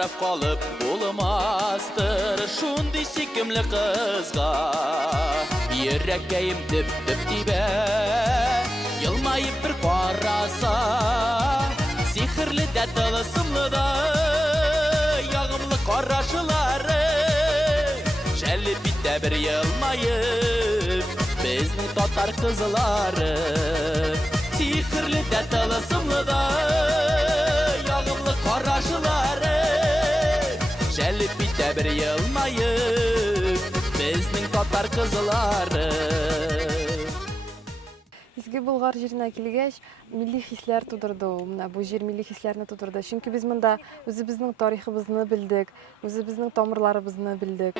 qarab qolib bo'lmasdir shunday sekimli qizga yurakkayim dip tiba yilmayib bir qarasa sehrli da tılsımlı yağımlı qarashilari jalib bitta bir yilmayib bizning totar qizlari sehrli da tılsımlı yağımlı qarashilari jalib bitta bir yilmayib bizning totar qizlari. Изге Болгар жеріне келгеш, милли хисләр тудырды. Мына бу жер милли хисләрне тудырды. Чөнки без монда үзебезнең тарихыбызны белдек, үзебезнең тамырларыбызны белдек.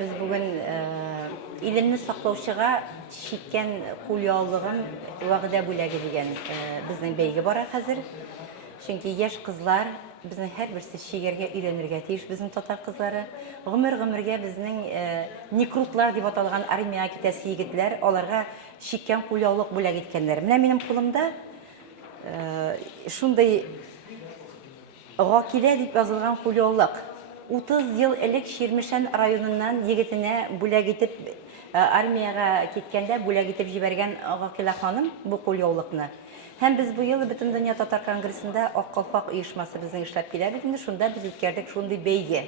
Biz bugün ilimni saqlovchiga chekkan qo'lyog'lig'im vaqtida bo'lagi degan bizning beygi bor hozir. Chunki yosh qizlar bizning har birisi she'rga uylanirga tegish bizning totar qizlari g'umir-g'umirga bizning nikrutlar deb atalgan armiyaga ketasi yigitlar ularga chekkan qo'lyog'liq bo'lag etganlar. Mana mening qo'limda shunday g'okila deb yozilgan qo'lyog'liq 30 yıl elek Şirmişen rayonundan yigitine bulag etip armiyaga ketkende bulag etip jibergen Gakila hanım bu qo'lyog'liqni. Hem biz bu yıl bütün Dünya Tatar Kongressinde Oqqalpaq uyushmasi bizning ishlab keladi. Shunda biz o'tkirdik shunday beygi.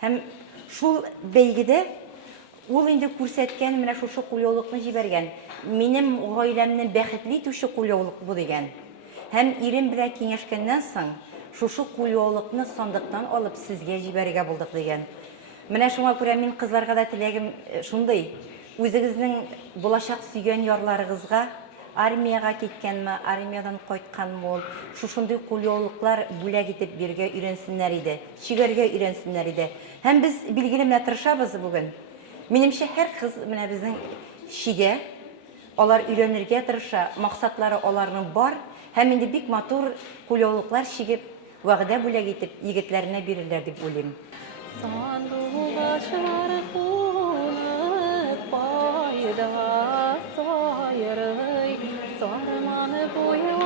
Hem şu beygide ul endi ko'rsatgan mana shu qo'lyog'liqni jibergen. Menim oilamning baxtli tuşu qo'lyog'liq bu degan. Hem irim bilan kengashgandan so'ng şu qo'lyog'liqni sandıqdan alıp sizge jiberge bulduk degan. Mana şuna ko'ra men qizlarga da tilagim shunday. O'zingizning bo'lashaq suygan yorlaringizga armiyaga ketganmi, armiyadan qaytganmi ol, shunday qo'lyog'liqlar bulag etib birga öğrensinler edi, shigarga öğrensinler edi. Hem biz bilgili bilan tirishamiz bugün. Menimcha har qiz mana bizning shiga ular öğrenirge tirisha, maqsadlari ularning bor. Hem endi bik motor qo'lyog'liqlar shigib vaqda bulag etib yigitlarına verirler deb o'ylayman. Sanduğa şarkılanıp bayda sayırıy, sarmanı boya